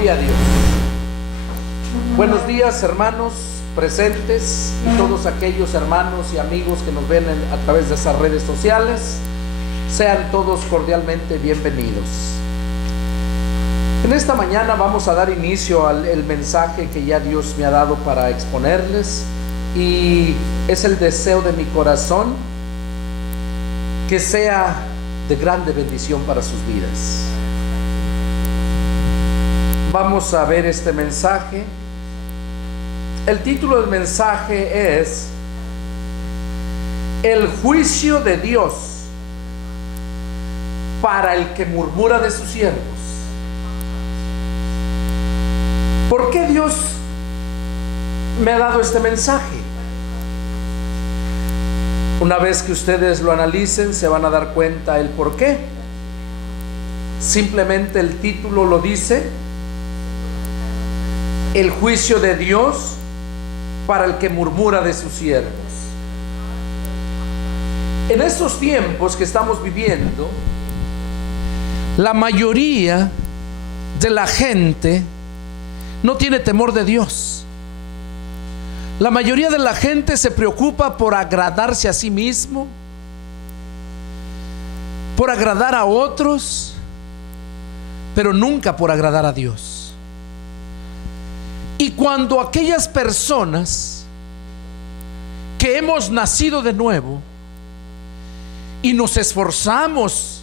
Gloria a Dios. Buenos días, hermanos presentes y todos aquellos hermanos y amigos que nos ven a través de esas redes sociales. Sean todos cordialmente bienvenidos. En esta mañana vamos a dar inicio al mensaje que ya Dios me ha dado para exponerles, y es el deseo de mi corazón que sea de grande bendición para sus vidas. Vamos a ver este mensaje. El título del mensaje es El juicio de Dios para el que murmura de sus siervos. ¿Por qué Dios me ha dado este mensaje? Una vez que ustedes lo analicen, se van a dar cuenta el por qué. Simplemente el título lo dice: el juicio de Dios para el que murmura de sus siervos. En estos tiempos que estamos viviendo, la mayoría de la gente no tiene temor de Dios. La mayoría de la gente se preocupa por agradarse a sí mismo, por agradar a otros, pero nunca por agradar a Dios. Y cuando aquellas personas que hemos nacido de nuevo y nos esforzamos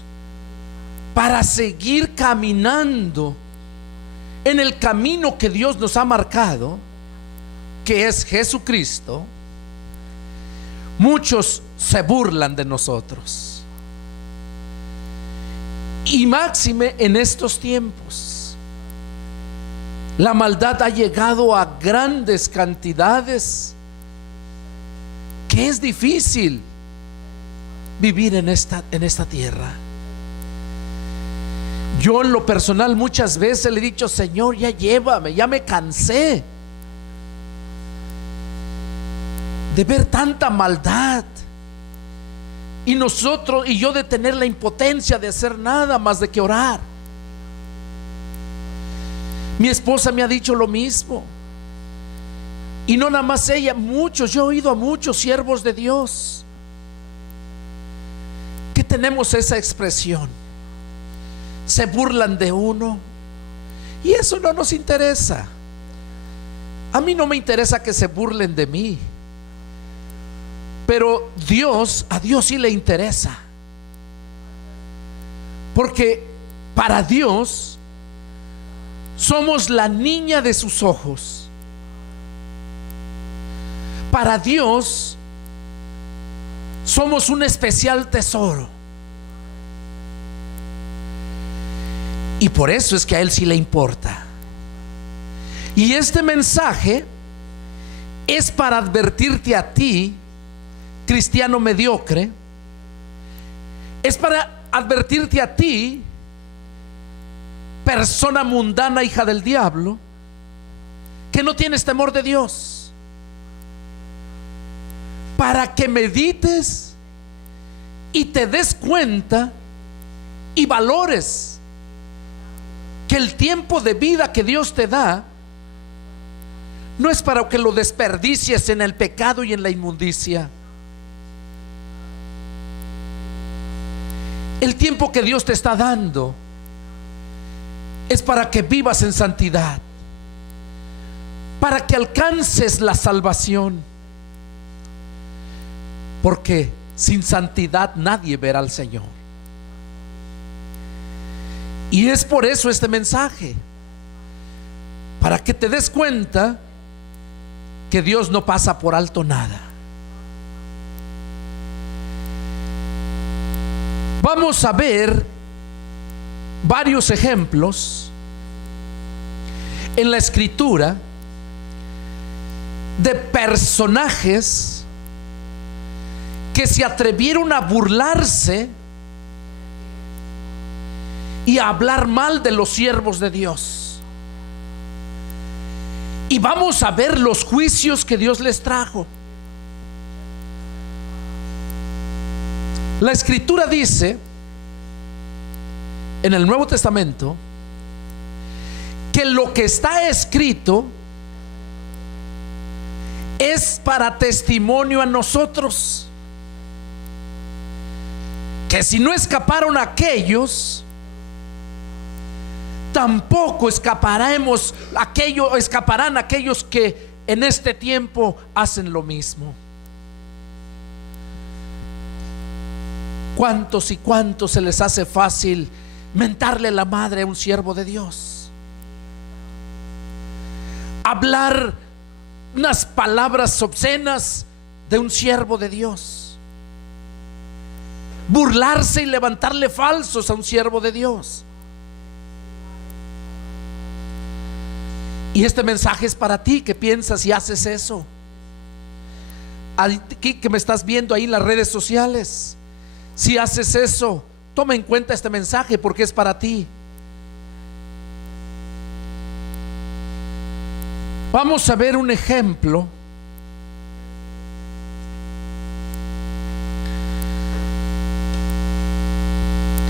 para seguir caminando en el camino que Dios nos ha marcado, que es Jesucristo, muchos se burlan de nosotros. Y máxime en estos tiempos, la maldad ha llegado a grandes cantidades, que es difícil vivir en esta tierra. Yo en lo personal muchas veces le he dicho: Señor, ya llévame, ya me cansé de ver tanta maldad, y yo de tener la impotencia de hacer nada más de que orar. Mi esposa me ha dicho lo mismo, y no nada más ella, muchos. Yo he oído a muchos siervos de Dios que tenemos esa expresión. Se burlan de uno, y eso no nos interesa. A mí no me interesa que se burlen de mí, pero a Dios sí le interesa, porque para Dios somos la niña de sus ojos. Para Dios somos un especial tesoro. Y por eso es que a Él sí le importa. Y este mensaje es para advertirte a ti, cristiano mediocre. Es para advertirte a ti, persona mundana, hija del diablo, que no tienes temor de Dios, para que medites y te des cuenta y valores que el tiempo de vida que Dios te da no es para que lo desperdicies en el pecado y en la inmundicia. El tiempo que Dios te está dando es para que vivas en santidad, para que alcances la salvación, porque sin santidad nadie verá al Señor. Y es por eso este mensaje, para que te des cuenta que Dios no pasa por alto nada. Vamos a ver varios ejemplos en la Escritura de personajes que se atrevieron a burlarse y a hablar mal de los siervos de Dios. Y vamos a ver los juicios que Dios les trajo. La Escritura dice en el Nuevo Testamento que lo que está escrito es para testimonio a nosotros, que si no escaparon aquellos, tampoco escaparán aquellos que en este tiempo hacen lo mismo. ¿Cuántos y cuántos se les hace fácil mentarle la madre a un siervo de Dios? Hablar unas palabras obscenas de un siervo de Dios. Burlarse y levantarle falsos a un siervo de Dios. Y este mensaje es para ti que piensas y haces eso. Aquí que me estás viendo ahí en las redes sociales, si haces eso, toma en cuenta este mensaje porque es para ti. Vamos a ver un ejemplo.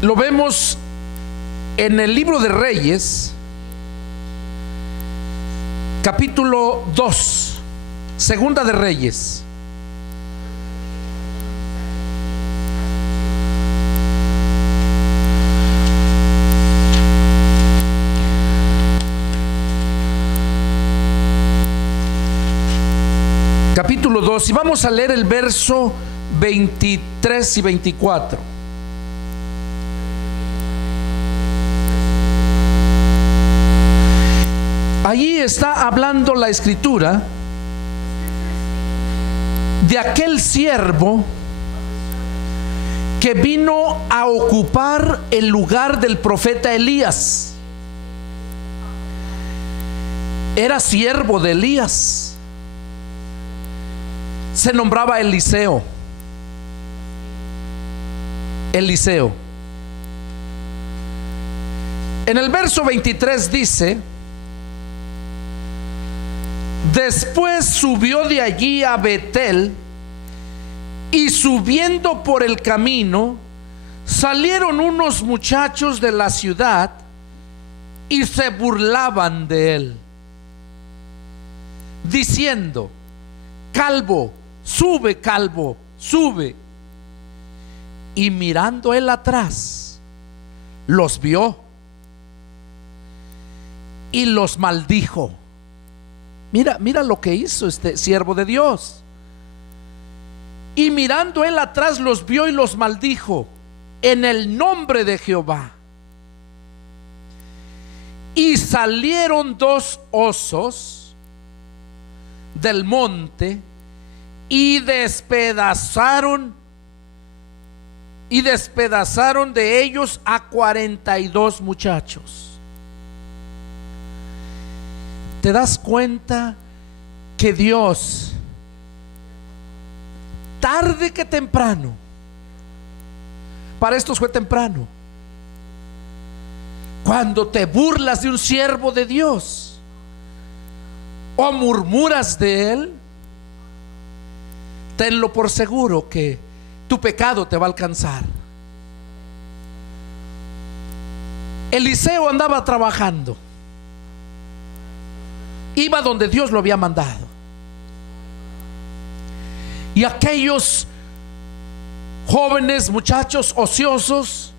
Lo vemos en el libro de Reyes, capítulo 2, Segunda de Reyes. Capítulo 2, y vamos a leer el verso 23 y 24. Allí está hablando la escritura de aquel siervo que vino a ocupar el lugar del profeta Elías. Era siervo de Elías. Se nombraba Eliseo. Eliseo. En el verso 23 dice: después subió de allí a Betel, y subiendo por el camino salieron unos muchachos de la ciudad y se burlaban de él, diciendo: calvo, sube, calvo, sube. Y mirando él atrás, los vio y los maldijo. Mira lo que hizo este siervo de Dios. Y mirando él atrás, los vio y los maldijo en el nombre de Jehová. Y salieron dos osos del monte y despedazaron de ellos a 42 muchachos. ¿Te das cuenta que Dios, tarde que temprano, para estos fue temprano, cuando te burlas de un siervo de Dios o murmuras de él, tenlo por seguro que tu pecado te va a alcanzar? Eliseo andaba trabajando, iba donde Dios lo había mandado, y aquellos jóvenes muchachos ociosos,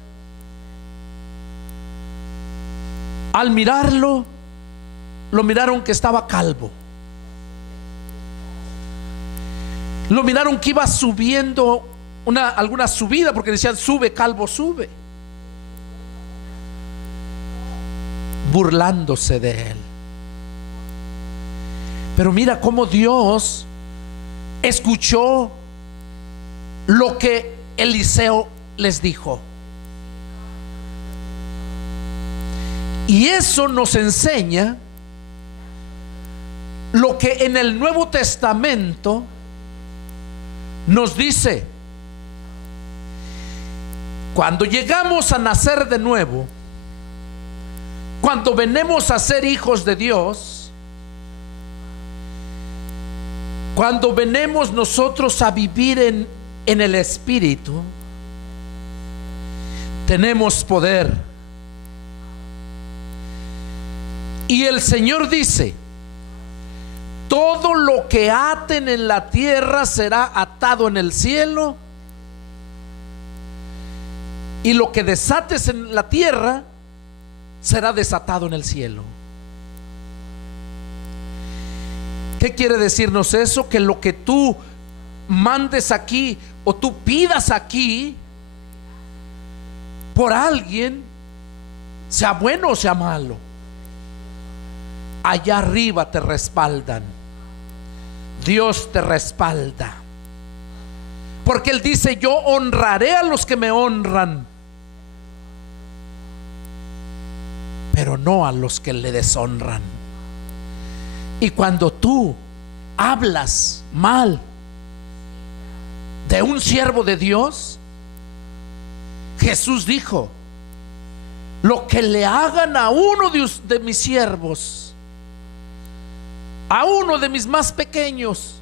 al mirarlo, lo miraron que estaba calvo, lo miraron que iba subiendo alguna subida, porque decían: sube, calvo, sube, burlándose de él. Pero mira cómo Dios escuchó lo que Eliseo les dijo. Y eso nos enseña lo que en el Nuevo Testamento nos dice: cuando llegamos a nacer de nuevo, cuando venimos a ser hijos de Dios, cuando venimos nosotros a vivir en el Espíritu, tenemos poder. Y el Señor dice: todo lo que aten en la tierra será atado en el cielo, y lo que desates en la tierra será desatado en el cielo. ¿Qué quiere decirnos eso? Que lo que tú mandes aquí o tú pidas aquí por alguien, sea bueno o sea malo, allá arriba te respaldan. Dios te respalda, porque Él dice: yo honraré a los que me honran, pero no a los que le deshonran. Y cuando tú hablas mal de un siervo de Dios, Jesús dijo: lo que le hagan a uno de mis siervos, a uno de mis más pequeños,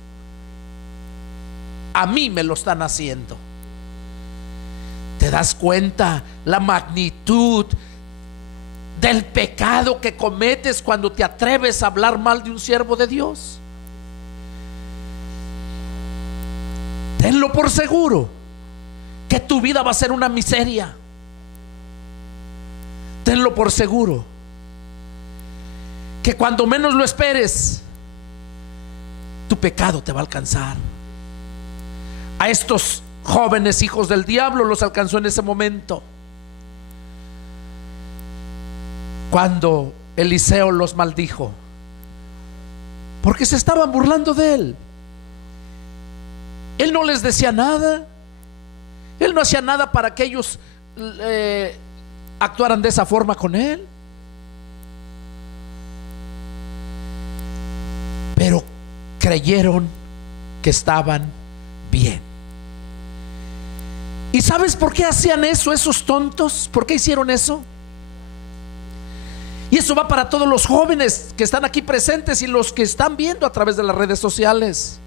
a mí me lo están haciendo. ¿Te das cuenta la magnitud del pecado que cometes cuando te atreves a hablar mal de un siervo de Dios? Tenlo por seguro que tu vida va a ser una miseria. Tenlo por seguro que cuando menos lo esperes, tu pecado te va a alcanzar. A estos jóvenes hijos del diablo los alcanzó en ese momento, cuando Eliseo los maldijo, porque se estaban burlando de él. Él no les decía nada, él no hacía nada para que ellos actuaran de esa forma con él. Pero creyeron que estaban bien. ¿Y sabes por qué hacían eso esos tontos? ¿Por qué hicieron eso? Y eso va para todos los jóvenes que están aquí presentes y los que están viendo a través de las redes sociales.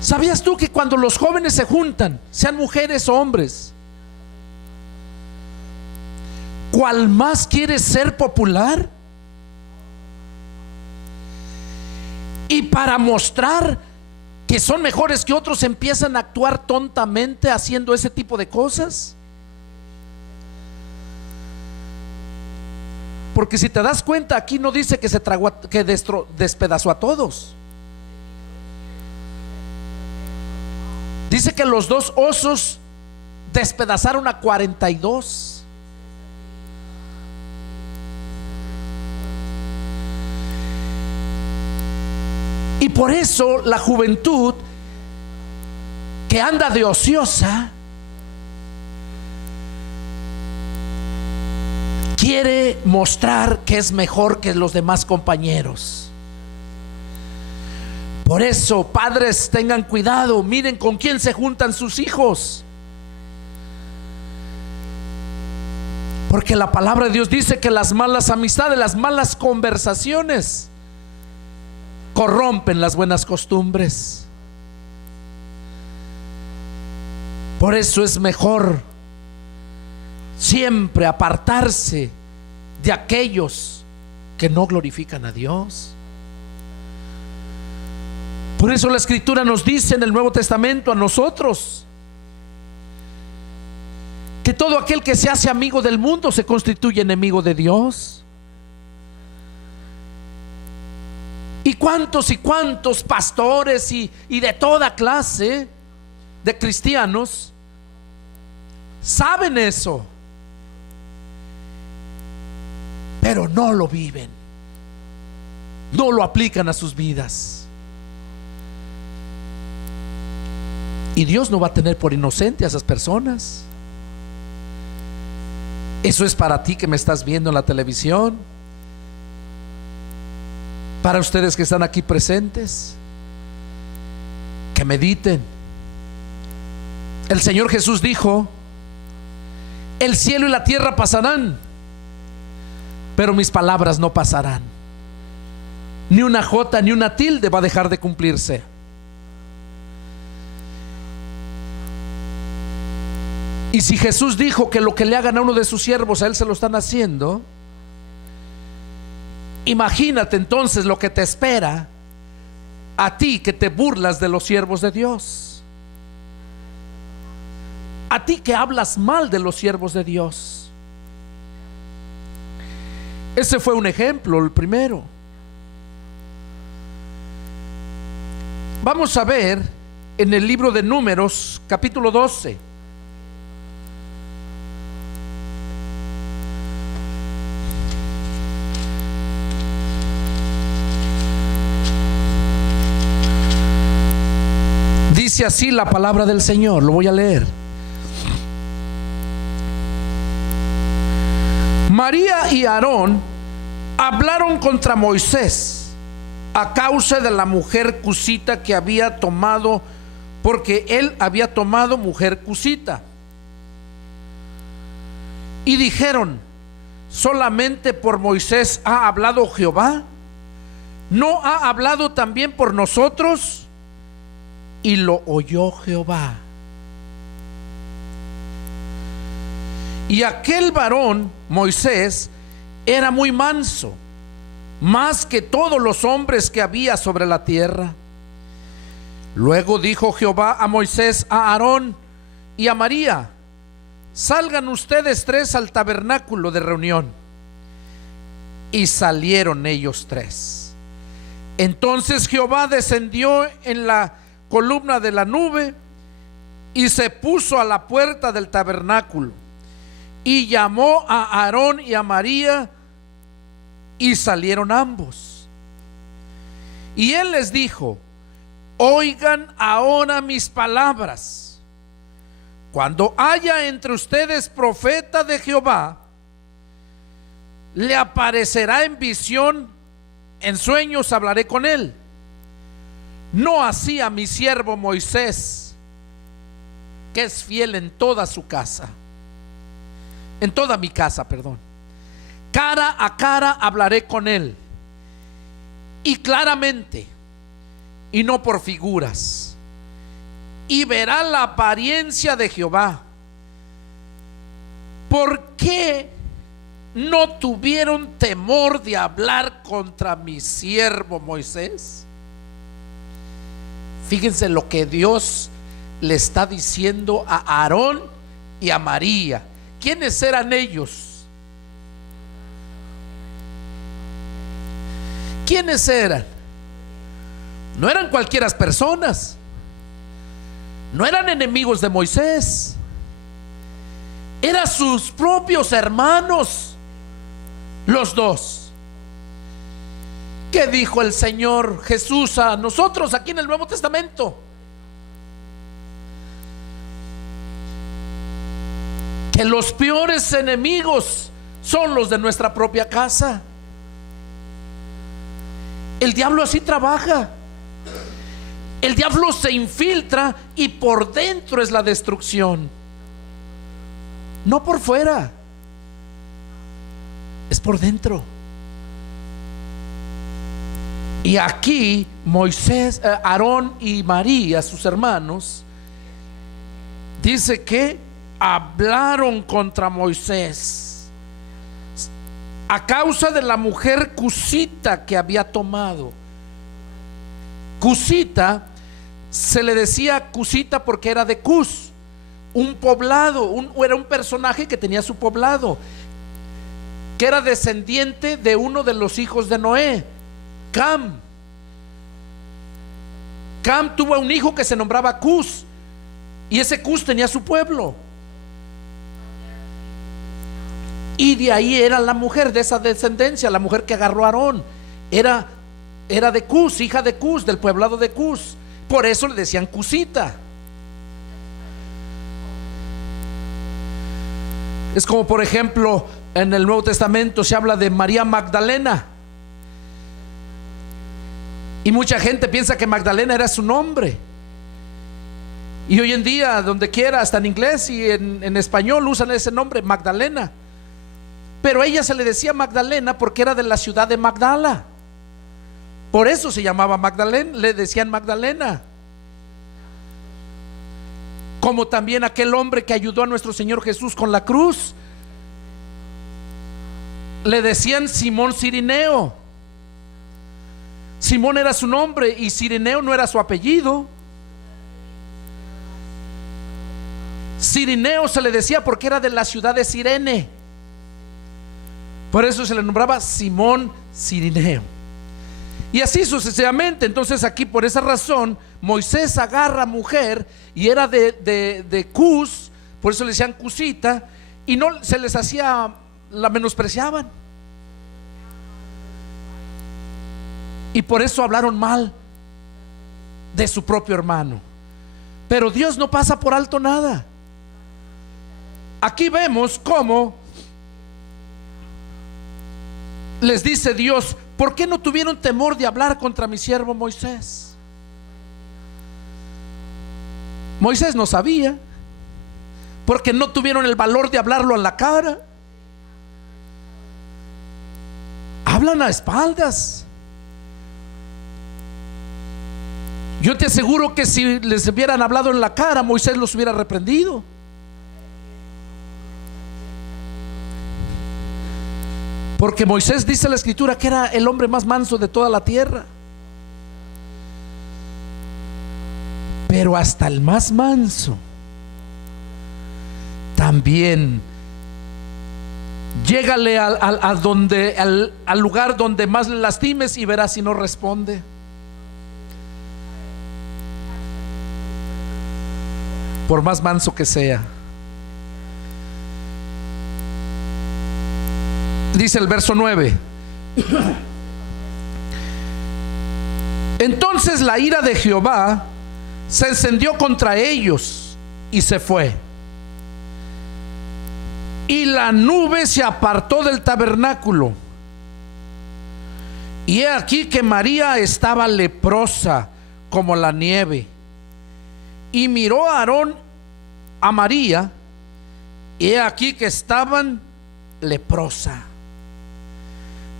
¿Sabías tú que cuando los jóvenes se juntan, sean mujeres o hombres, cuál más quiere ser popular? Y para mostrar que son mejores que otros, empiezan a actuar tontamente haciendo ese tipo de cosas. Porque si te das cuenta, aquí no dice que se tragó, que despedazó a todos. Dice que los dos osos despedazaron a 42. Y por eso la juventud que anda de ociosa quiere mostrar que es mejor que los demás compañeros. Por eso, padres, tengan cuidado, miren con quién se juntan sus hijos. Porque la palabra de Dios dice que las malas amistades, las malas conversaciones corrompen las buenas costumbres. Por eso es mejor siempre apartarse de aquellos que no glorifican a Dios. Por eso la Escritura nos dice en el Nuevo Testamento a nosotros que todo aquel que se hace amigo del mundo se constituye enemigo de Dios. Y cuántos pastores y de toda clase de cristianos saben eso, pero no lo viven, no lo aplican a sus vidas. Y Dios no va a tener por inocente a esas personas. Eso es para ti que me estás viendo en la televisión, para ustedes que están aquí presentes, que mediten. El Señor Jesús dijo: el cielo y la tierra pasarán, pero mis palabras no pasarán. Ni una jota ni una tilde va a dejar de cumplirse. Y si Jesús dijo que lo que le hagan a uno de sus siervos, a él se lo están haciendo, imagínate entonces lo que te espera a ti que te burlas de los siervos de Dios, a ti que hablas mal de los siervos de Dios. Ese fue un ejemplo, el primero. Vamos a ver en el libro de Números, capítulo 12. Dice así la palabra del Señor, lo voy a leer. María y Aarón hablaron contra Moisés a causa de la mujer cusita que había tomado, porque él había tomado mujer cusita. Y dijeron: ¿solamente por Moisés ha hablado Jehová? ¿No ha hablado también por nosotros? Y lo oyó Jehová. Y aquel varón, Moisés, era muy manso, más que todos los hombres que había sobre la tierra. Luego dijo Jehová a Moisés, a Aarón y a María: salgan ustedes tres al tabernáculo de reunión. Y salieron ellos tres. Entonces Jehová descendió en la columna de la nube y se puso a la puerta del tabernáculo y llamó a Aarón y a María, y salieron ambos. Y él les dijo: oigan ahora mis palabras. Cuando haya entre ustedes profeta de Jehová, le aparecerá en visión, en sueños hablaré con él. No así a mi siervo Moisés, que es fiel en toda su casa, en toda mi casa, perdón. Cara a cara hablaré con él, y claramente, y no por figuras, y verá la apariencia de Jehová. ¿Por qué no tuvieron temor de hablar contra mi siervo Moisés? Fíjense lo que Dios le está diciendo a Aarón y a María. ¿Quiénes eran ellos? ¿Quiénes eran? No eran cualquiera personas, no eran enemigos de Moisés, eran sus propios hermanos, los dos. ¿Qué dijo el Señor Jesús a nosotros aquí en el Nuevo Testamento? Que los peores enemigos son los de nuestra propia casa. El diablo así trabaja. El diablo se infiltra y por dentro es la destrucción, no por fuera, es por dentro. Y aquí Moisés, Aarón y María, sus hermanos, dice que hablaron contra Moisés a causa de la mujer cusita que había tomado. Cusita, se le decía cusita porque era de Cus, un poblado, era un personaje que tenía su poblado, que era descendiente de uno de los hijos de Noé, Cam. Cam tuvo un hijo que se nombraba Cus, y ese Cus tenía su pueblo, y de ahí era la mujer de esa descendencia, la mujer que agarró a Aarón, era de Cus, hija de Cus, del poblado de Cus. Por eso le decían Cusita. Es como, por ejemplo, en el Nuevo Testamento se habla de María Magdalena, y mucha gente piensa que Magdalena era su nombre. Y hoy en día, donde quiera, hasta en inglés y en español, usan ese nombre, Magdalena. Pero a ella se le decía Magdalena porque era de la ciudad de Magdala. Por eso se llamaba Magdalena, le decían Magdalena. como también aquel hombre que ayudó a nuestro Señor Jesús con la cruz. Le decían Simón Cirineo. Simón era su nombre y Cirineo no era su apellido. Cirineo se le decía porque era de la ciudad de Cirene. Por eso se le nombraba Simón Cirineo. Y así sucesivamente. Entonces aquí, por esa razón, Moisés agarra mujer, y era de Cus, por eso le decían Cusita, y no se les hacía, la menospreciaban, y por eso hablaron mal de su propio hermano. Pero Dios no pasa por alto nada. Aquí vemos cómo les dice Dios: ¿por qué no tuvieron temor de hablar contra mi siervo Moisés? Moisés no sabía, porque no tuvieron el valor de hablarlo a la cara. Hablan a espaldas. Yo te aseguro que si les hubieran hablado en la cara, Moisés los hubiera reprendido. Porque Moisés, dice la escritura, que era el hombre más manso de toda la tierra. Pero hasta el más manso también llégale al lugar donde más le lastimes y verás si no responde. Por más manso que sea. Dice el verso 9: entonces la ira de Jehová se encendió contra ellos y se fue, y la nube se apartó del tabernáculo, y he aquí que María estaba leprosa como la nieve. Y miró a Aarón a María, y he aquí que estaban leprosa.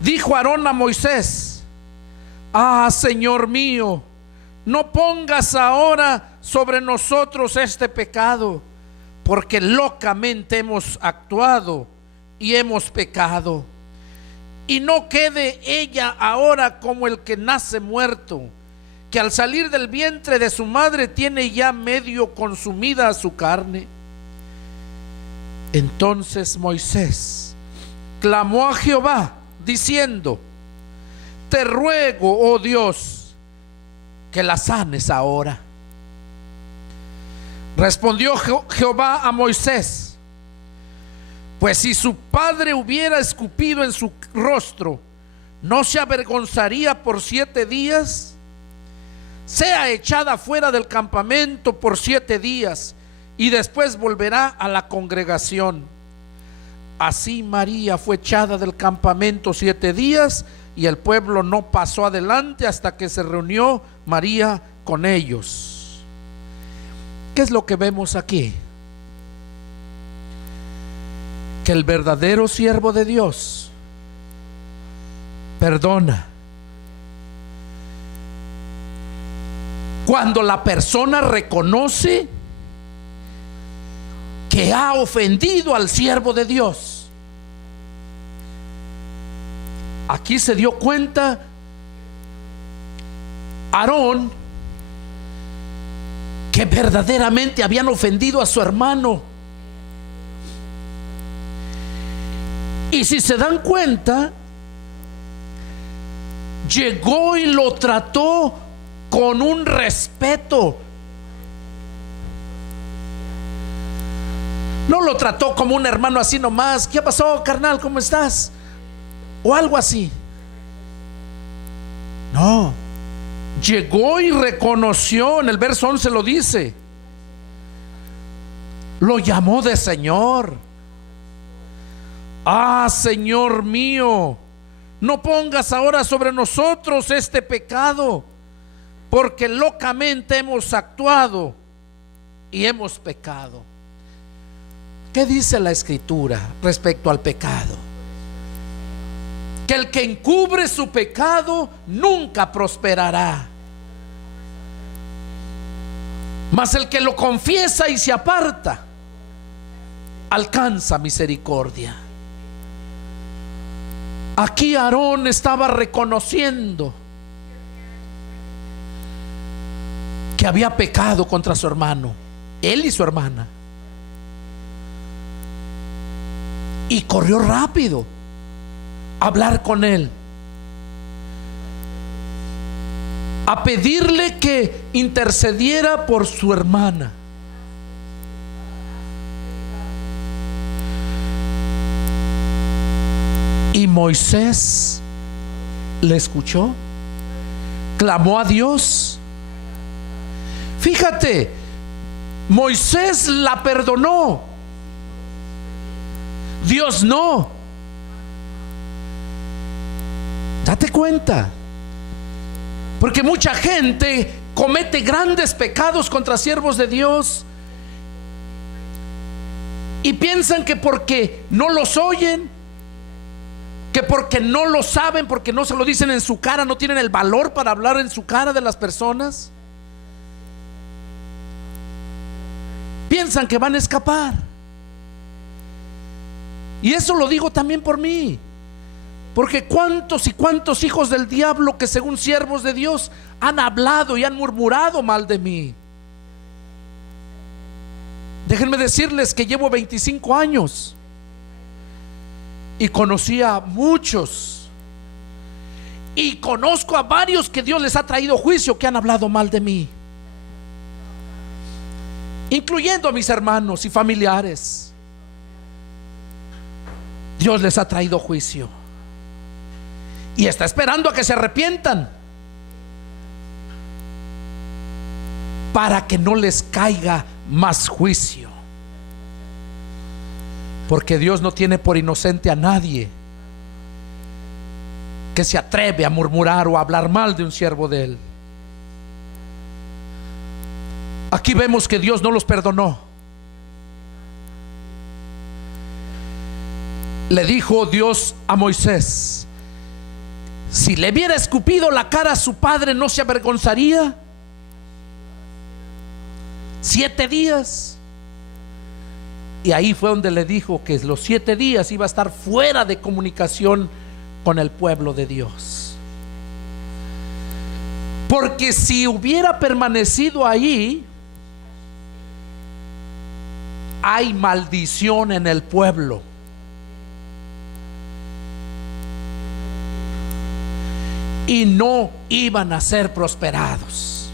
Dijo Aarón a Moisés: ah, Señor mío, no pongas ahora sobre nosotros este pecado, porque locamente hemos actuado y hemos pecado. Y no quede ella ahora como el que nace muerto, que al salir del vientre de su madre tiene ya medio consumida su carne. Entonces Moisés clamó a Jehová diciendo: te ruego, oh Dios, que la sanes ahora. Respondió Jehová a Moisés: pues si su padre hubiera escupido en su rostro, ¿no se avergonzaría por 7 días? Sea echada fuera del campamento por 7 días, y después volverá a la congregación. Así María fue echada del campamento 7 días, y el pueblo no pasó adelante hasta que se reunió María con ellos. ¿Qué es lo que vemos aquí? Que el verdadero siervo de Dios perdona cuando la persona reconoce que ha ofendido al siervo de Dios. Aquí se dio cuenta Aarón que verdaderamente habían ofendido a su hermano. Y si se dan cuenta, llegó y lo trató con un respeto. No lo trató como un hermano así nomás. ¿Qué pasó, carnal? ¿Cómo estás? O algo así. No. Llegó y reconoció, en el verso 11 lo dice, lo llamó de Señor. Ah, Señor mío, no pongas ahora sobre nosotros este pecado, porque locamente hemos actuado y hemos pecado. ¿Qué dice la Escritura respecto al pecado? Que el que encubre su pecado nunca prosperará. Mas el que lo confiesa y se aparta alcanza misericordia. Aquí Aarón estaba reconociendo que había pecado contra su hermano, él y su hermana, y corrió rápido a hablar con él, a pedirle que intercediera por su hermana. Y Moisés le escuchó, clamó a Dios. Fíjate, Moisés la perdonó, Dios no. Date cuenta, porque mucha gente comete grandes pecados contra siervos de Dios y piensan que porque no los oyen, que porque no lo saben, porque no se lo dicen en su cara, no tienen el valor para hablar en su cara de las personas, piensan que van a escapar. Y eso lo digo también por mí, porque cuántos y cuántos hijos del diablo que según siervos de Dios han hablado y han murmurado mal de mí. Déjenme decirles que llevo 25 años y conocí a muchos, y conozco a varios que Dios les ha traído juicio, que han hablado mal de mí, incluyendo a mis hermanos y familiares. Dios les ha traído juicio y está esperando a que se arrepientan para que no les caiga más juicio, porque Dios no tiene por inocente a nadie que se atreve a murmurar o a hablar mal de un siervo de Él. Aquí vemos que Dios no los perdonó. Le dijo Dios a Moisés: si le hubiera escupido la cara a su padre, ¿no se avergonzaría? 7 días. Y ahí fue donde le dijo que los 7 días iba a estar fuera de comunicación con el pueblo de Dios, porque si hubiera permanecido ahí, hay maldición en el pueblo. Y no iban a ser prosperados.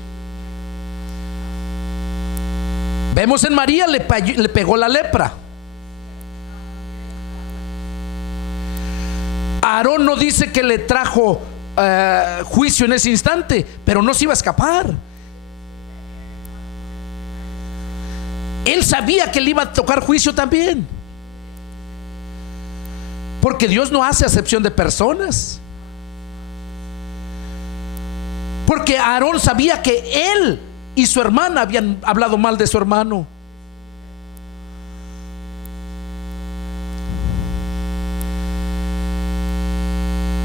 Vemos en María, le pegó la lepra. Aarón no dice que le trajo juicio en ese instante, pero no se iba a escapar. Él sabía que le iba a tocar juicio también, porque Dios no hace acepción de personas. Porque Aarón sabía que él y su hermana habían hablado mal de su hermano.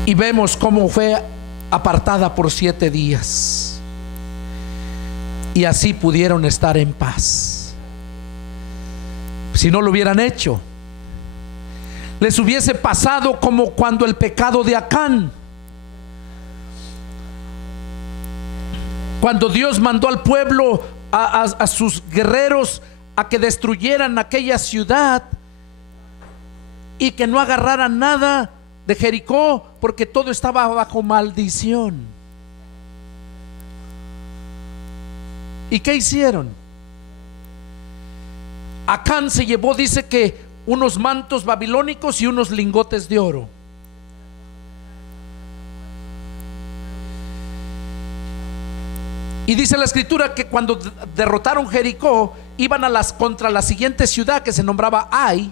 Y vemos cómo fue apartada por 7 días, y así pudieron estar en paz. Si no lo hubieran hecho, les hubiese pasado como cuando el pecado de Acán, cuando Dios mandó al pueblo, a sus guerreros, a que destruyeran aquella ciudad y que no agarraran nada de Jericó, porque todo estaba bajo maldición. ¿Y qué hicieron? Acán se llevó, dice que unos mantos babilónicos y unos lingotes de oro. Y dice la escritura que cuando derrotaron Jericó, iban contra la siguiente ciudad, que se nombraba Ai,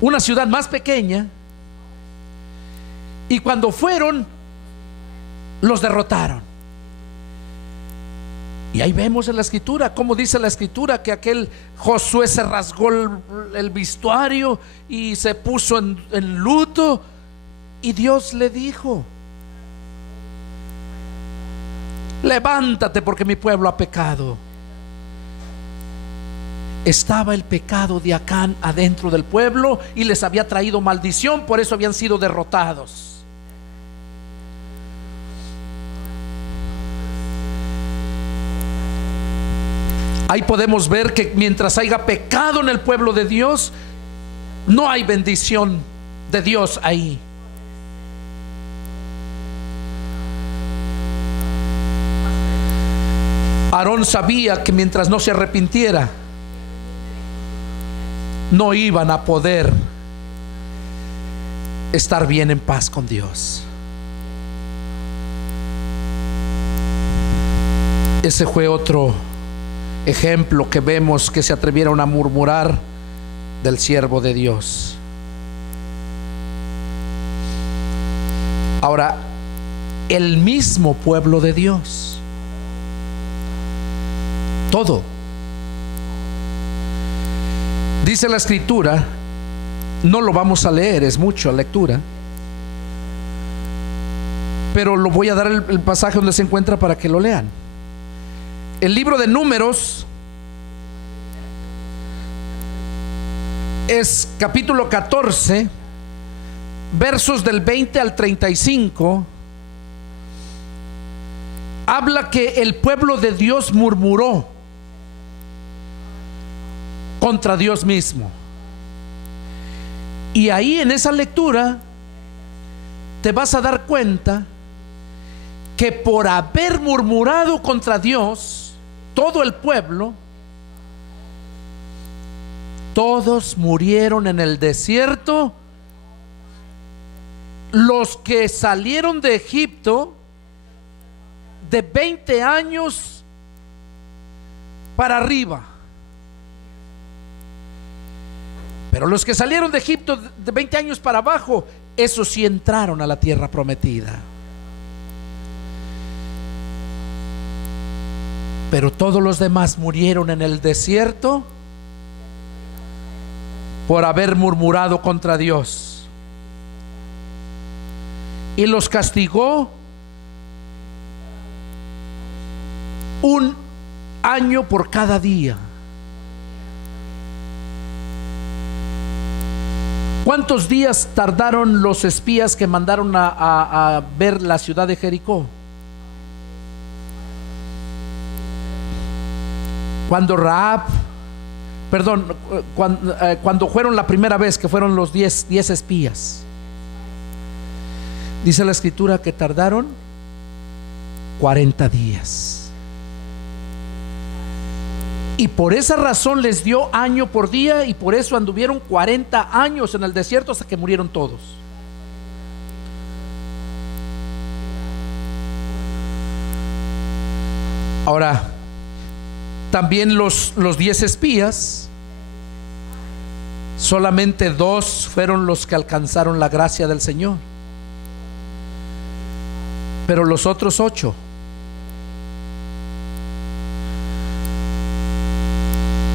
una ciudad más pequeña, y cuando fueron, los derrotaron. Y ahí vemos en la escritura, como dice la escritura, que aquel Josué se rasgó el vestuario y se puso en luto, y Dios le dijo: levántate porque mi pueblo ha pecado. Estaba el pecado de Acán adentro del pueblo y les había traído maldición, por eso habían sido derrotados. Ahí podemos ver que mientras haya pecado en el pueblo de Dios, no hay bendición de Dios ahí. Aarón sabía que mientras no se arrepintiera, no iban a poder estar bien en paz con Dios. Ese fue otro ejemplo que vemos, que se atrevieron a murmurar del siervo de Dios. Ahora, el mismo pueblo de Dios, todo, dice la escritura, no lo vamos a leer, es mucha lectura, pero lo voy a dar el pasaje donde se encuentra para que lo lean. El libro de Números es capítulo 14, versos del 20 al 35. Habla que el pueblo de Dios murmuró contra Dios mismo. Y ahí en esa lectura te vas a dar cuenta que por haber murmurado contra Dios, todo el pueblo, todos murieron en el desierto. Los que salieron de Egipto de 20 años para arriba. Pero los que salieron de Egipto de 20 años para abajo, esos sí entraron a la tierra prometida. Pero todos los demás murieron en el desierto por haber murmurado contra Dios. Y los castigó 1 año por cada día. ¿Cuántos días tardaron los espías que mandaron a ver la ciudad de Jericó? Cuando cuando fueron la primera vez, que fueron los 10 espías, dice la escritura que tardaron 40 días. Y por esa razón les dio año por día, y por eso anduvieron 40 años en el desierto hasta que murieron todos. Ahora, también los 10 espías, solamente 2 fueron los que alcanzaron la gracia del Señor. Pero los otros 8,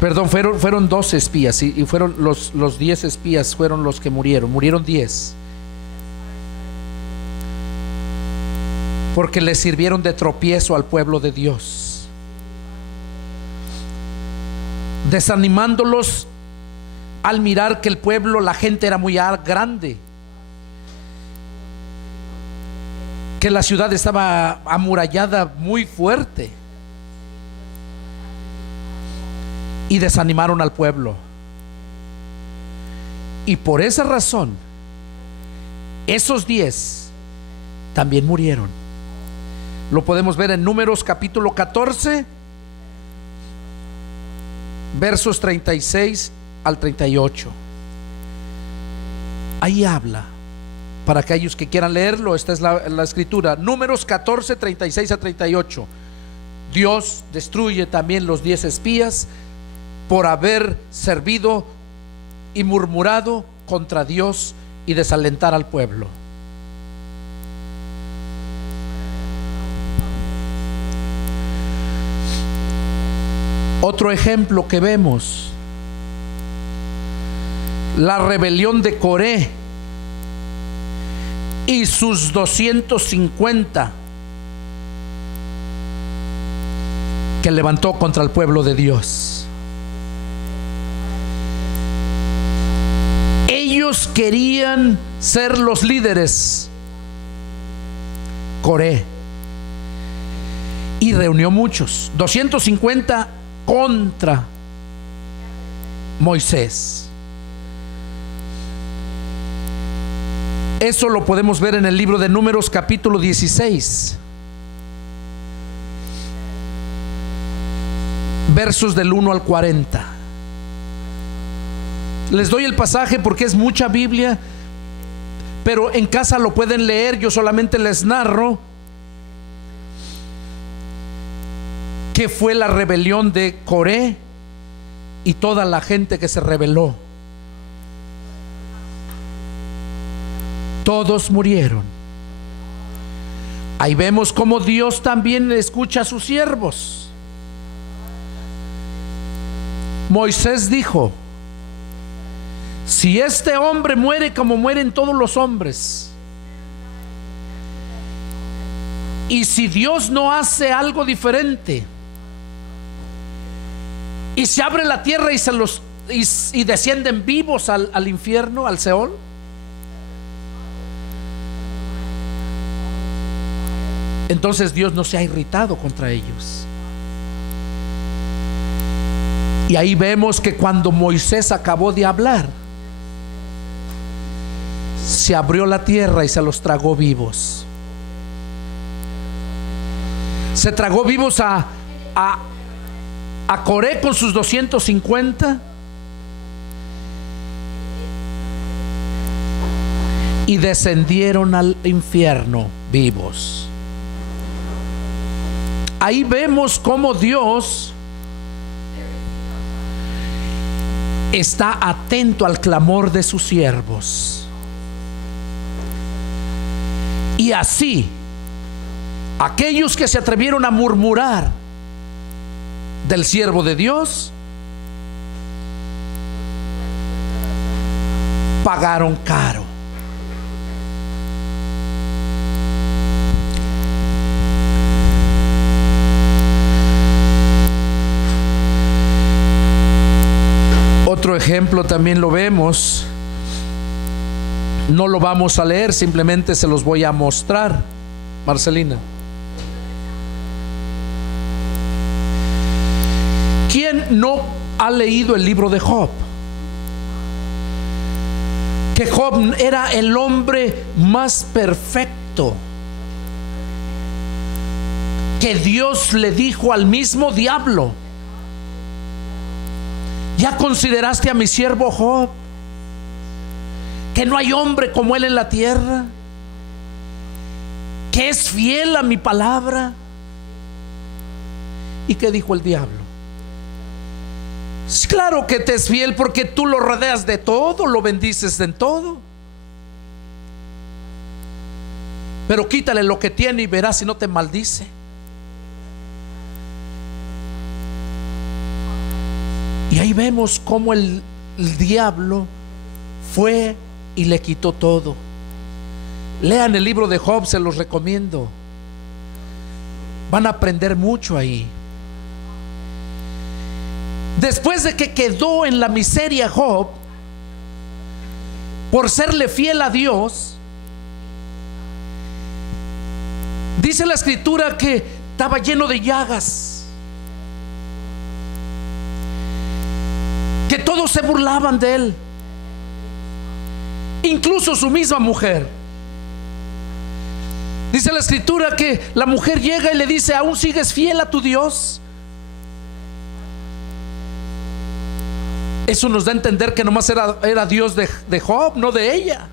perdón, fueron 12 espías, y fueron los 10 espías fueron los que murieron 10, porque les sirvieron de tropiezo al pueblo de Dios, desanimándolos al mirar que el pueblo, la gente era muy grande, que la ciudad estaba amurallada muy fuerte, y desanimaron al pueblo. Y por esa razón, esos 10 también murieron. Lo podemos ver en Números capítulo 14, versos 36 al 38. Ahí habla, para aquellos que quieran leerlo, esta es la escritura. Números 14, 36 a 38. Dios destruye también los 10 espías por haber servido y murmurado contra Dios y desalentar al pueblo. Otro ejemplo que vemos, la rebelión de Coré y sus 250 que levantó contra el pueblo de Dios. Ellos querían ser los líderes. Coré. Y reunió muchos, 250 contra Moisés. Eso lo podemos ver en el libro de Números capítulo 16, versos del 1 al 40. Les doy el pasaje porque es mucha Biblia, pero en casa lo pueden leer. Yo solamente les narro que fue la rebelión de Coré y toda la gente que se rebeló. Todos murieron. Ahí vemos cómo Dios también escucha a sus siervos. Moisés dijo: si este hombre muere como mueren todos los hombres, y si Dios no hace algo diferente, y se abre la tierra y descienden vivos al infierno, al Seol, entonces Dios no se ha irritado contra ellos. Y ahí vemos que cuando Moisés acabó de hablar, se abrió la tierra y se los tragó vivos. Se tragó vivos a Coré con sus 250 y descendieron al infierno vivos. Ahí vemos cómo Dios está atento al clamor de sus siervos. Y así, aquellos que se atrevieron a murmurar del siervo de Dios pagaron caro. Otro ejemplo también lo vemos. No lo vamos a leer, simplemente se los voy a mostrar. Marcelina. ¿Quién no ha leído el libro de Job? Que Job era el hombre más perfecto, que Dios le dijo al mismo diablo: ¿ya consideraste a mi siervo Job? Que no hay hombre como él en la tierra, que es fiel a mi palabra. ¿Y qué dijo el diablo? Claro que te es fiel, porque tú lo rodeas de todo, lo bendices en todo. Pero quítale lo que tiene y verás si no te maldice. Y ahí vemos cómo el diablo fue y le quitó todo. Lean el libro de Job, se los recomiendo. Van a aprender mucho ahí. Después de que quedó en la miseria Job por serle fiel a Dios, dice la escritura que estaba lleno de llagas, que todos se burlaban de él, incluso su misma mujer. Dice la escritura que la mujer llega y le dice: ¿aún sigues fiel a tu Dios? Eso nos da a entender que nomás era Dios de Job, no de ella.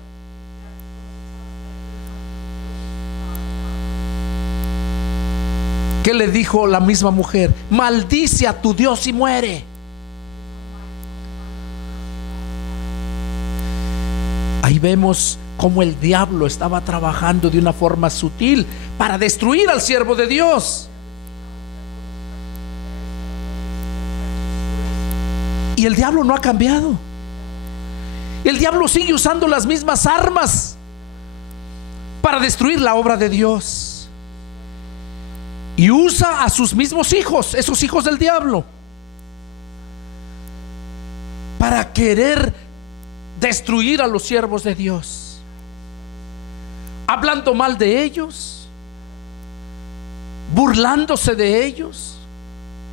¿Qué le dijo la misma mujer? Maldice a tu Dios y muere. Ahí vemos cómo el diablo estaba trabajando de una forma sutil para destruir al siervo de Dios. Y el diablo no ha cambiado. El diablo sigue usando las mismas armas para destruir la obra de Dios. y usa a sus mismos hijos, esos hijos del diablo, para querer destruir a los siervos de Dios, hablando mal de ellos, burlándose de ellos,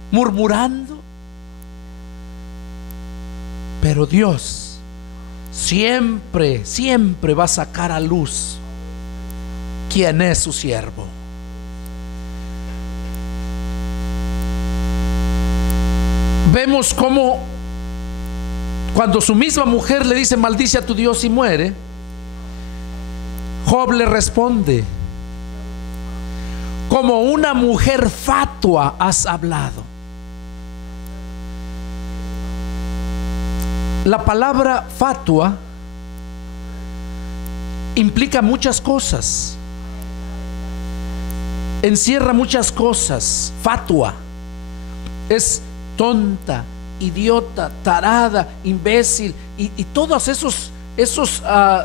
murmurando. Pero Dios siempre, siempre va a sacar a luz quién es su siervo. Vemos cómo cuando su misma mujer le dice: maldice a tu Dios y muere, Job le responde: como una mujer fatua has hablado. La palabra fatua implica muchas cosas, encierra muchas cosas. Fatua es tonta, idiota, tarada, imbécil, y todos esos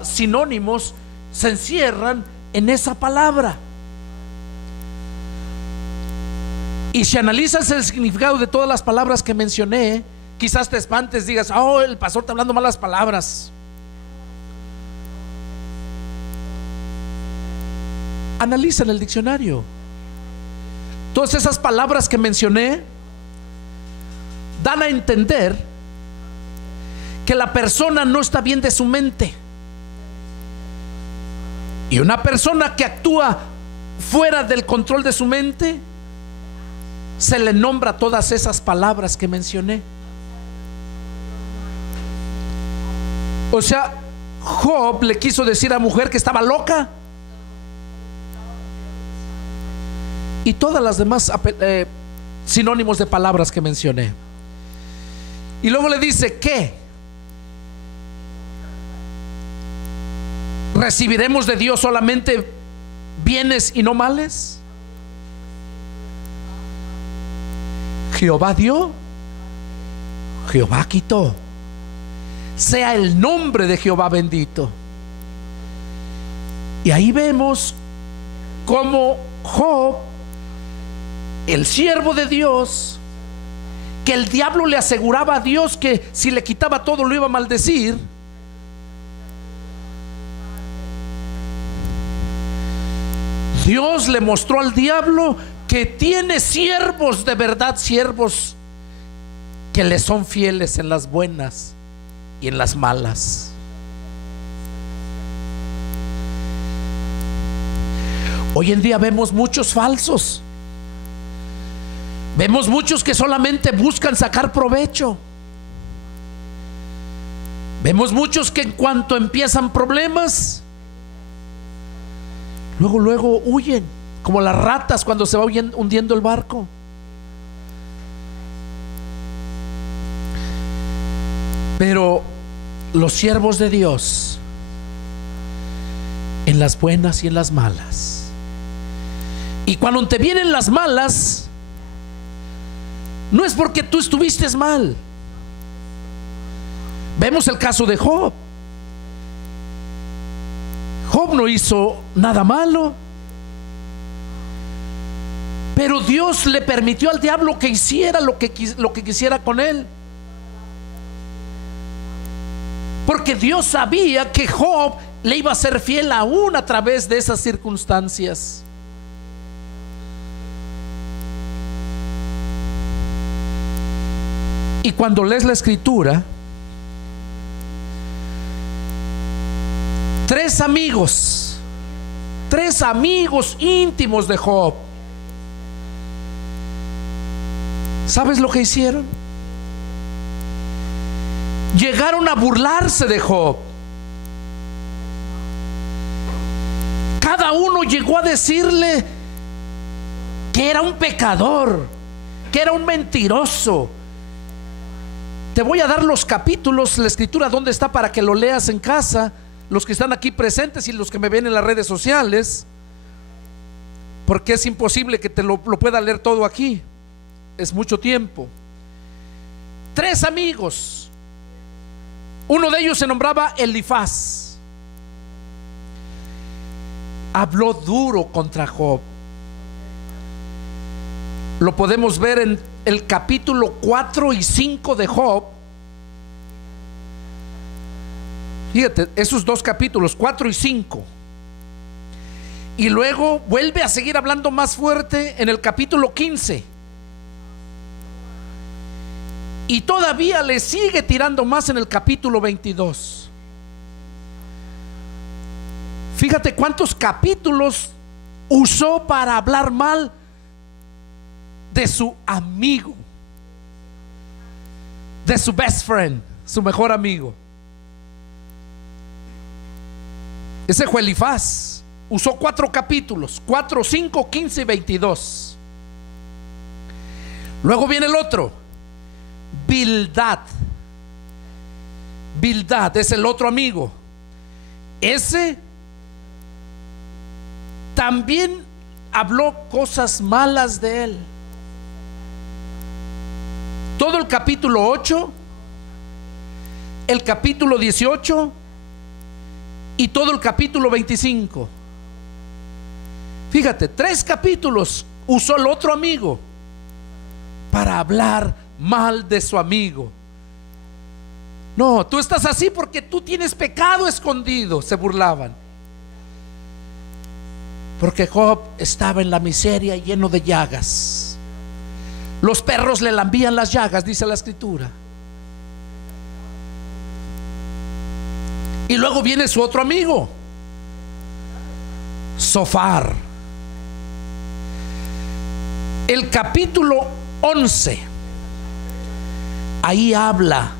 sinónimos se encierran en esa palabra. Y si analizas el significado de todas las palabras que mencioné, quizás te espantes, digas: oh, el pastor está hablando malas palabras. Analiza en el diccionario. Todas esas palabras que mencioné dan a entender que la persona no está bien de su mente. Y una persona que actúa fuera del control de su mente, se le nombra todas esas palabras que mencioné. O sea, Job le quiso decir a la mujer que estaba loca, y todas las demás sinónimos de palabras que mencioné. Y luego le dice: ¿qué? ¿Recibiremos de Dios solamente bienes y no males? Jehová dio, Jehová quitó. Sea el nombre de Jehová bendito. Y ahí vemos cómo Job, el siervo de Dios, que el diablo le aseguraba a Dios que si le quitaba todo lo iba a maldecir, Dios le mostró al diablo que tiene siervos de verdad, siervos que le son fieles en las buenas y en las malas. Hoy en día vemos muchos falsos. Vemos muchos que solamente buscan sacar provecho. Vemos muchos que en cuanto empiezan problemas, luego huyen, como las ratas cuando se va hundiendo el barco. Pero los siervos de Dios, en las buenas y en las malas, y cuando te vienen las malas, no es porque tú estuviste mal. Vemos el caso de Job. Job no hizo nada malo, pero Dios le permitió al diablo que hiciera lo que quisiera con él, porque Dios sabía que Job le iba a ser fiel aún a través de esas circunstancias. Y cuando lees la escritura, tres amigos íntimos de Job, ¿sabes lo que hicieron? Llegaron a burlarse de Job. Cada uno llegó a decirle que era un pecador, que era un mentiroso. Te voy a dar los capítulos, la escritura dónde está, para que lo leas en casa, los que están aquí presentes y los que me ven en las redes sociales, porque es imposible que te lo pueda leer todo aquí, es mucho tiempo. Tres amigos, uno de ellos se nombraba Elifaz, habló duro contra Job. Lo podemos ver en el capítulo 4 y 5 de Job. Fíjate, esos dos capítulos, 4 y 5. Y luego vuelve a seguir hablando más fuerte en el capítulo 15. Y todavía le sigue tirando más en el capítulo 22. Fíjate cuántos capítulos usó para hablar mal de su amigo, de su best friend, su mejor amigo. Ese fue Elifaz. Usó 4 capítulos, 4, 5, 15 y 22. Luego viene el otro, Bildad. Bildad es el otro amigo. Ese también habló cosas malas de él. Todo el capítulo 8, el capítulo 18 y todo el capítulo 25. Fíjate, 3 capítulos usó el otro amigo para hablar mal de su amigo. No, tú estás así porque tú tienes pecado escondido, se burlaban. Porque Job estaba en la miseria, lleno de llagas. Los perros le lambían las llagas, dice la escritura. Y luego viene su otro amigo, Zofar. El capítulo 11, ahí habla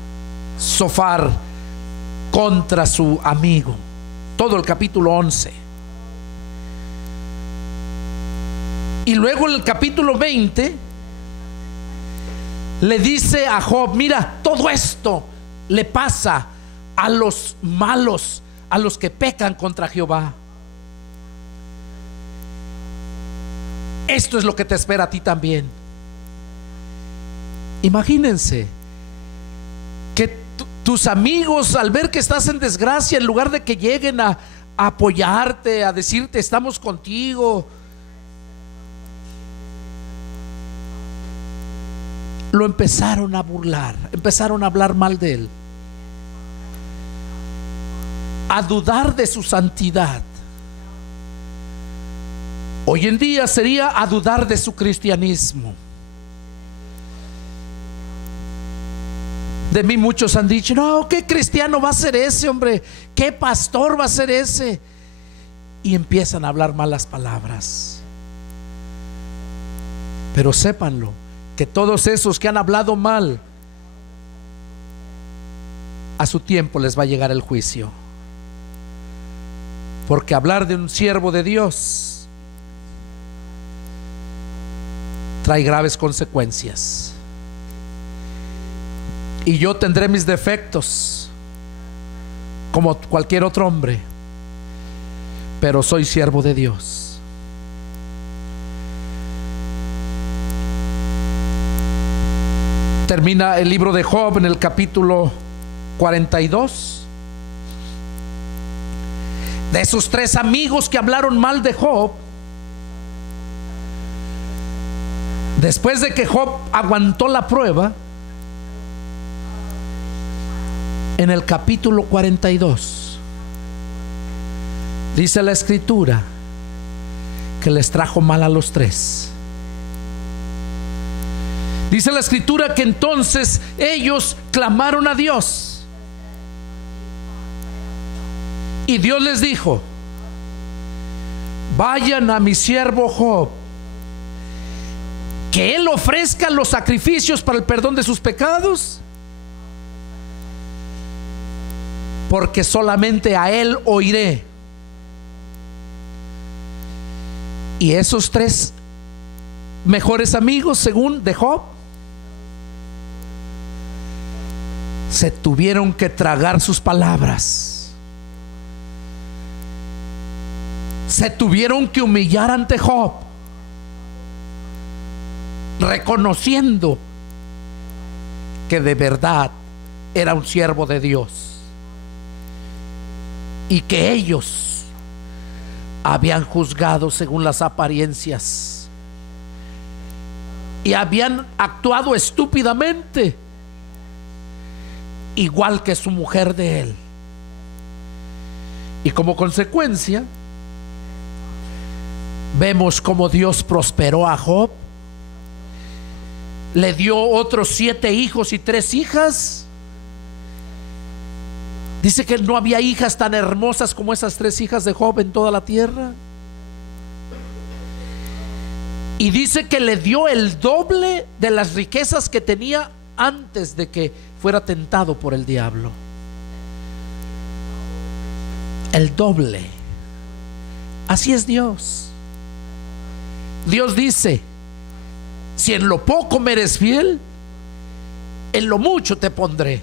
Zofar contra su amigo. Todo el capítulo 11. Y luego en el capítulo 20 le dice a Job: mira, todo esto le pasa a los malos, a los que pecan contra Jehová. Esto es lo que te espera a ti también. Imagínense que tus amigos, al ver que estás en desgracia, en lugar de que lleguen a apoyarte, a decirte estamos contigo, lo empezaron a burlar, empezaron a hablar mal de él, a dudar de su santidad. Hoy en día sería a dudar de su cristianismo. De mí muchos han dicho: no, ¿qué cristiano va a ser ese, hombre? ¿Qué pastor va a ser ese? Y empiezan a hablar malas palabras. Pero sépanlo, que todos esos que han hablado mal, a su tiempo les va a llegar el juicio. Porque hablar de un siervo de Dios trae graves consecuencias. Y yo tendré mis defectos como cualquier otro hombre, pero soy siervo de Dios. Termina el libro de Job en el capítulo 42. De esos 3 amigos que hablaron mal de Job, después de que Job aguantó la prueba, en el capítulo 42 dice la escritura que les trajo mal a los 3. Dice la escritura que entonces ellos clamaron a Dios y Dios les dijo: vayan a mi siervo Job, que él ofrezca los sacrificios para el perdón de sus pecados, porque solamente a él oiré. Y esos 3 mejores amigos, según de Job, se tuvieron que tragar sus palabras, se tuvieron que humillar ante Job, reconociendo que de verdad era un siervo de Dios y que ellos habían juzgado según las apariencias, y habían actuado estúpidamente, igual que su mujer de él. Y como consecuencia, vemos cómo Dios prosperó a Job. Le dio otros 7 hijos y 3 hijas. Dice que no había hijas tan hermosas como esas 3 hijas de Job en toda la tierra. Y dice que le dio el doble de las riquezas que tenía antes de que fuera tentado por el diablo. El doble. Así es Dios. Dios dice: si en lo poco me eres fiel, en lo mucho te pondré.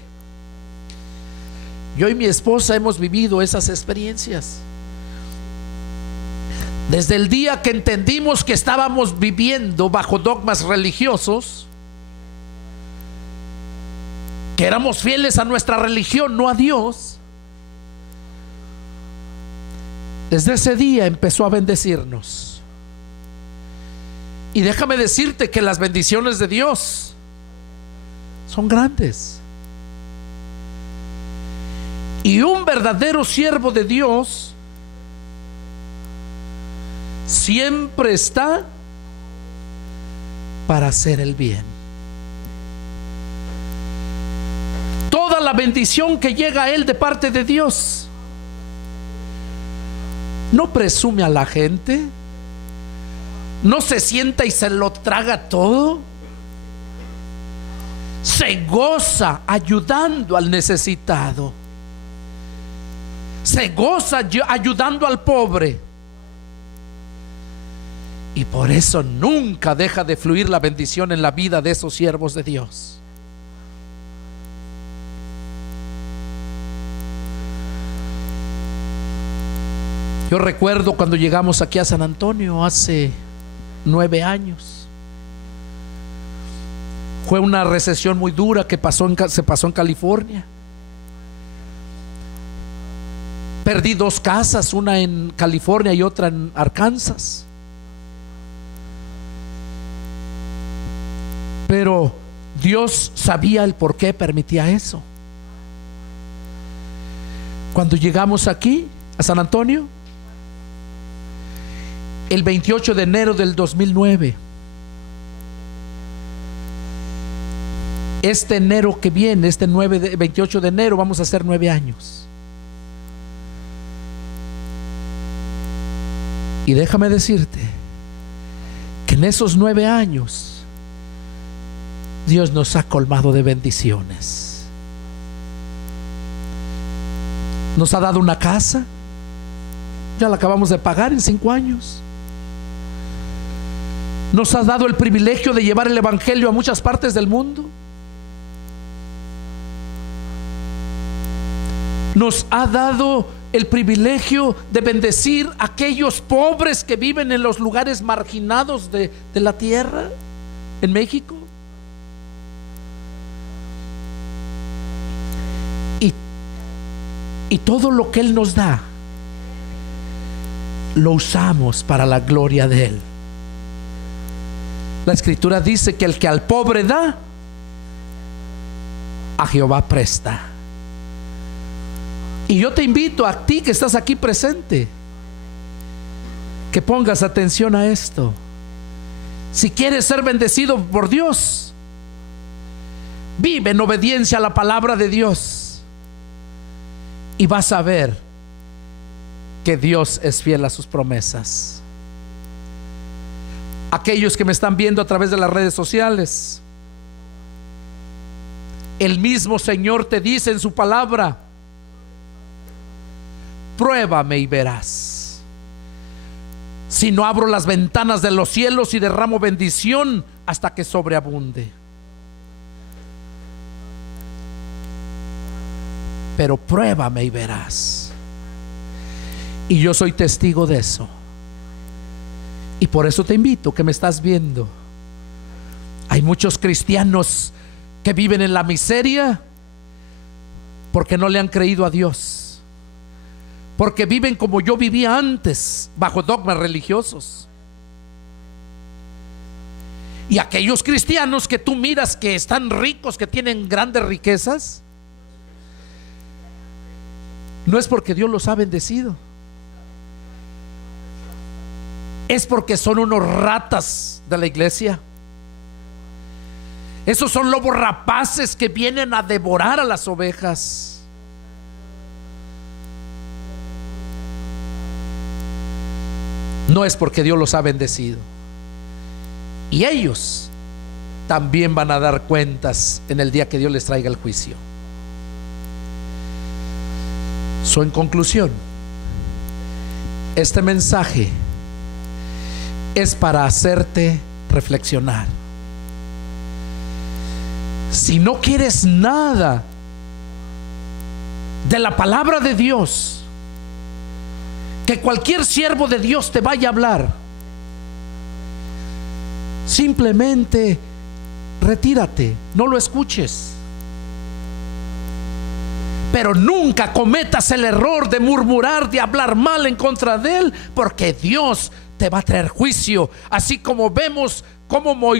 Yo y mi esposa hemos vivido esas experiencias. Desde el día que entendimos que estábamos viviendo bajo dogmas religiosos, que éramos fieles a nuestra religión, no a Dios, desde ese día empezó a bendecirnos. Y déjame decirte que las bendiciones de Dios son grandes. Y un verdadero siervo de Dios siempre está para hacer el bien. Toda la bendición que llega a él de parte de Dios, no presume a la gente, no se sienta y se lo traga todo. Se goza ayudando al necesitado, se goza ayudando al pobre. Y por eso nunca deja de fluir la bendición en la vida de esos siervos de Dios. Yo recuerdo cuando llegamos aquí a San Antonio hace 9 años. Fue una recesión muy dura que se pasó en California. Perdí 2 casas, una en California y otra en Arkansas. Pero Dios sabía el por qué permitía eso. Cuando llegamos aquí a San Antonio, el 28 de enero del 2009, este enero que viene, 28 de enero, vamos a hacer 9 años. Y déjame decirte que en esos 9 años Dios nos ha colmado de bendiciones. Nos ha dado una casa, ya la acabamos de pagar en 5 años. Nos ha dado el privilegio de llevar el evangelio a muchas partes del mundo. Nos ha dado el privilegio de bendecir a aquellos pobres que viven en los lugares marginados de la tierra en México. Y todo lo que Él nos da lo usamos para la gloria de Él. La Escritura dice que el que al pobre da, a Jehová presta. Y yo te invito a ti que estás aquí presente, que pongas atención a esto. Si quieres ser bendecido por Dios, vive en obediencia a la palabra de Dios, y vas a ver que Dios es fiel a sus promesas. Aquellos que me están viendo a través de las redes sociales, el mismo Señor te dice en su palabra: pruébame y verás si no abro las ventanas de los cielos y derramo bendición hasta que sobreabunde. Pero pruébame y verás. Y yo soy testigo de eso. Y por eso te invito, que me estás viendo. Hay muchos cristianos que viven en la miseria porque no le han creído a Dios, porque viven como yo vivía antes, bajo dogmas religiosos. Y aquellos cristianos que tú miras que están ricos, que tienen grandes riquezas, no es porque Dios los ha bendecido, es porque son unos ratas de la iglesia. Esos son lobos rapaces que vienen a devorar a las ovejas. No es porque Dios los ha bendecido. Y ellos también van a dar cuentas en el día que Dios les traiga el juicio. En conclusión, este mensaje es para hacerte reflexionar. Si no quieres nada de la palabra de Dios, que cualquier siervo de Dios te vaya a hablar, simplemente retírate, no lo escuches. Pero nunca cometas el error de murmurar, de hablar mal en contra de él, porque Dios te va a traer juicio. Así como vemos como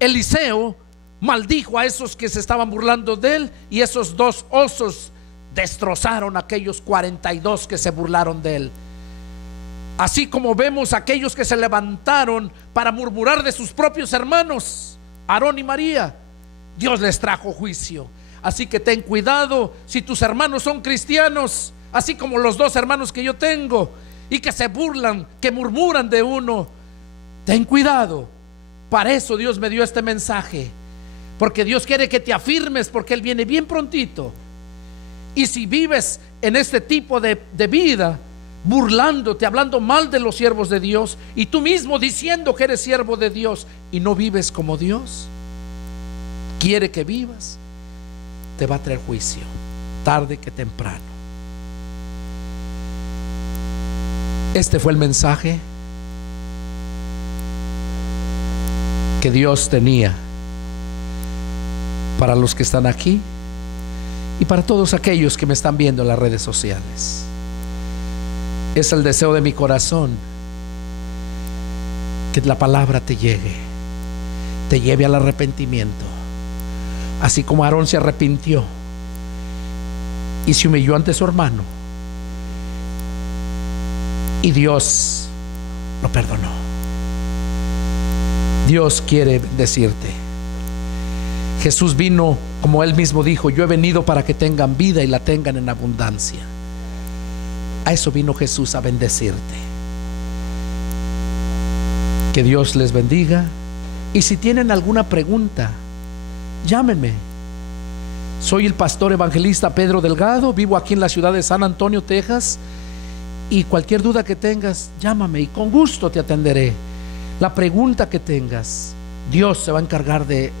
Eliseo maldijo a esos que se estaban burlando de él, y esos 2 osos destrozaron a aquellos 42 que se burlaron de él. Así como vemos a aquellos que se levantaron para murmurar de sus propios hermanos, Aarón y María, Dios les trajo juicio. Así que ten cuidado si tus hermanos son cristianos, así como los 2 hermanos que yo tengo, y que se burlan, que murmuran de uno. Ten cuidado. Para eso Dios me dio este mensaje, porque Dios quiere que te afirmes, porque Él viene bien prontito. Y si vives en este tipo de vida, burlándote, hablando mal de los siervos de Dios, y tú mismo diciendo que eres siervo de Dios, y no vives como Dios quiere que vivas, te va a traer juicio, tarde que temprano. Este fue el mensaje que Dios tenía para los que están aquí y para todos aquellos que me están viendo en las redes sociales. Es el deseo de mi corazón que la palabra te llegue, te lleve al arrepentimiento, así como Aarón se arrepintió y se humilló ante su hermano, y Dios lo perdonó. Dios quiere decirte, Jesús vino, como Él mismo dijo: yo he venido para que tengan vida y la tengan en abundancia. A eso vino Jesús, a bendecirte. Que Dios les bendiga. Y si tienen alguna pregunta, llámenme. Soy el pastor evangelista Pedro Delgado, vivo aquí en la ciudad de San Antonio, Texas, y cualquier duda que tengas, llámame y con gusto te atenderé. La pregunta que tengas, Dios se va a encargar de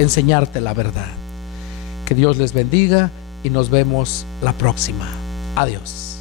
enseñarte la verdad. Que Dios les bendiga y nos vemos la próxima. Adiós.